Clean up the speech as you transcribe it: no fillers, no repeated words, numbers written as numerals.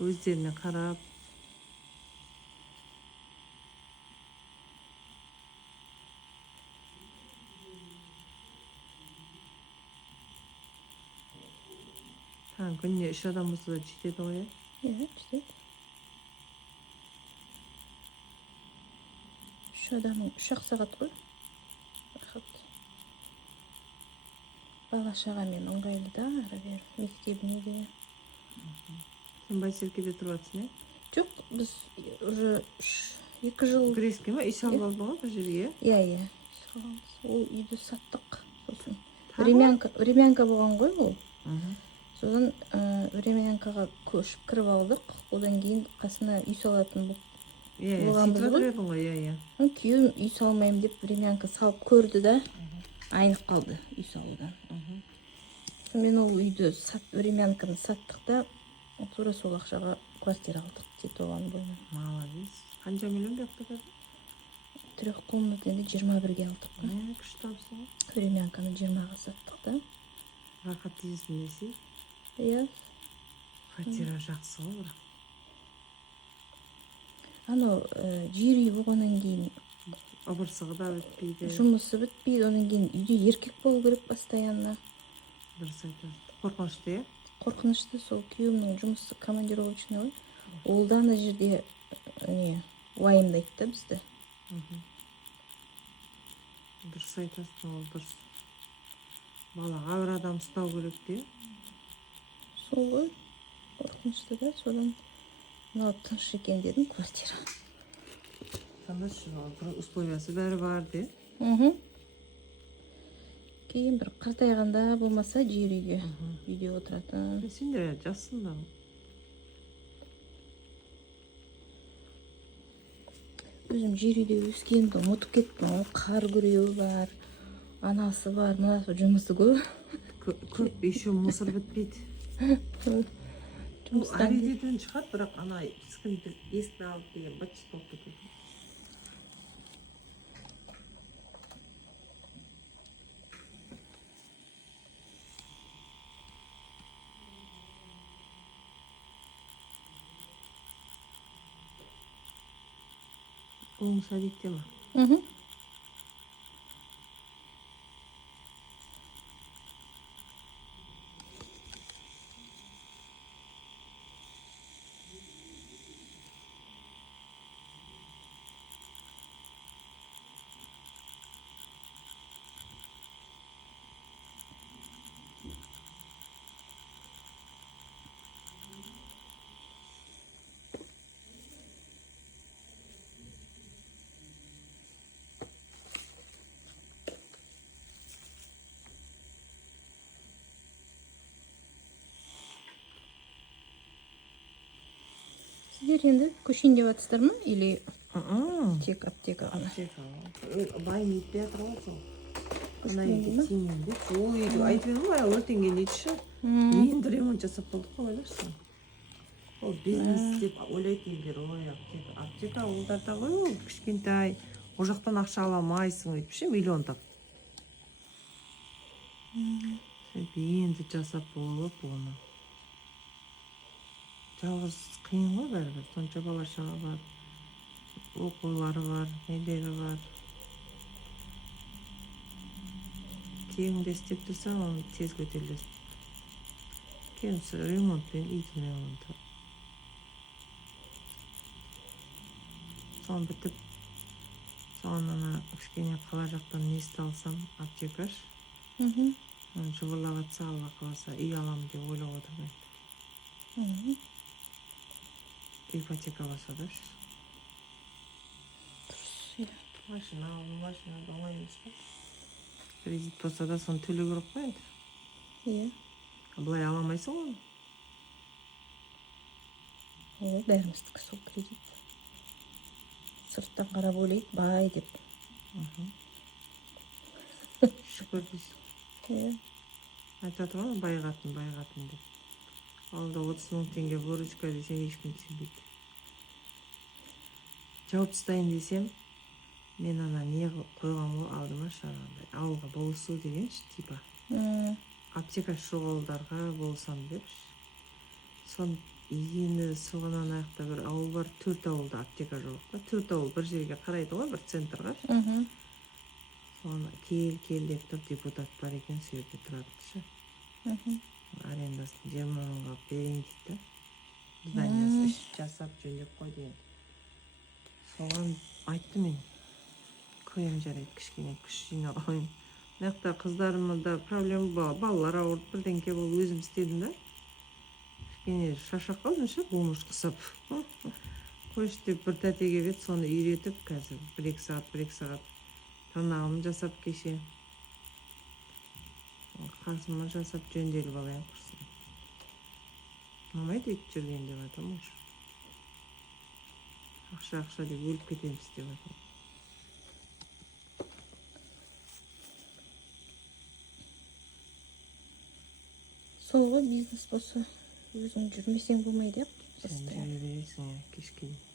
Өздеріне қарап. Күніне 3 адам болса да жетеді ғой, иә? Жетеді. 3 адамның 3-ақ сағат қой. Рахат. Бала шағамен ыңғайлы да, ары-бері мектебіне де. Сен Байсеркеде тұрасың, иә? Жоқ, біз уже 2 жыл. Грейске ма? Үй салып алдың ғой бұл жерге? Иә. Ол үйді саттық. Сосын времянка болған ғой ол. Содан времянкаға көшіп кіріп алдық. Одан кейін қасына үй салатын болғанбыз ғой. Иә. Күйеуім үй салмаймын деп времянка салып көрді да, айнып қалды үй салудан. Мен ол үйді времянканы саттық та, тура сол ақшаға квартира алдық. Тетован бойынан. Молодец. Қанша миллион бияқты? 3 комнатаны 21-ге алдық. Күшті табысы ғой. Времянканы 20-ға саттық та. Рахат дейсің десе. Иә. Квартира жақсы ғой, бірақ. Анау жер үй болғаннан кейін Обырсығы да бітпейді. Жұмысы бітпейді, онан кейін үйде еркек болу керек постоянно. Дұрыс айтасың. Қорқынышты, иә? Қорқынышты. Сол күйеуімнің жұмысы командировочный ғой. Ол да ана жерде уайымдайды да бізді. Дұрыс айтасың, ол дұрыс. Балаға бір адам ұстау керек те. Сол ғой. Қорқынышты да, содан мынау тыныш екен дедім, квартира. Тыныш, условиясы бәрі бар де. Кейін бір қартайғанда болмаса жер үйде отыратын. Сендер жассыңдар ғой. Өзім жер үйде өскенімді ұмытып кеттім. Қар күреуі бар, анасы бар, мынасы жұмысы көп. Көп, еще мусор бітпейді. Аридеден шығады, бірақ ана кішкентай есікті алып деген бачыс болып кетеді. Оң садикте ма? Сіздер енді көшейін деп жатсыздар ма? Или тек аптека ғана? Байым етпей атыр ғой сол. Ана үйде тимен деп. Ол үйді айтып едім ғой, өртенген дейді ше. Енді ремонт жасап болдық қой, ойларсың. Ол бизнес деп ойлайды елдер, ой, аптека олдарда ғой, ол кішкентай. О жақтан ақша аламайсың, өйтіп ше, миллиондап. Енді жасап болып оны. Жалғыз қиын ғой бәрібір. Сонша бала шаға бар, оқулары бар, нелері бар. Тегінде істеп тұрсаң, оны тез көтерілесің. Кейін ремонтпен, үйдің ремонты. Соны бітіп, соған ана кішкене қала жақтан несті алсам, аптекаш. Жыбырлап атса, Алла қаласа, үй аламын деп ойлап отырмайды. Ипотека басады. Машина оңай емес па? Кредит болса да соны төлеу керек қой енді. Иә. Былай аламайсың ғой. Бәріміздікі сол кредит. Сырттан қарап ойлайды, бай деп. Шүкір дейсің. Иә. Айтады ғой, байғатын деп. Алда 30 мың теңге выручка десем, ешкім түсінбейді. Жауып тастайын десем, мен ана не қойған ғой алдыма шағандай. Ауылға болысу дегенші, типа. Аптека шоғылдарға болсам деп. Сон Ені соғынан аяқта бір ауыл бар, 4 ауылда аптека жоқ та. 4 ауыл бір жерге қарайды ғой, бір центрға. Соны кел деп тұр, депутат бар екен, сол жерде тұрады. Арендасын 20 мыңға берейін дейді. Зданиясы жасап жөндеп қой деген. Соған айтты мен. Көйем жарайды, кішкене күш жинап алайын. Мынақта қыздарымда проблема бар, балалар ауырып бірдеңке болып өзім істедім да. Кішкене шаршап қалдым ше, бомыш қысып. Қойшы деп бір тәтеге бет, соны үйретіп, қазір 1-2 сағат тырнағымды жасап кеше. Қасыма жасап жөнделіп алайын құрсын. Ұнамайды өйтіп жүрген деп атам уже. Ақша деп өліп кетеміз деп атам. Сол ғой бизнес болса, өзің жүрмесең болмайды. Сен жүре бересің, кешке дейін.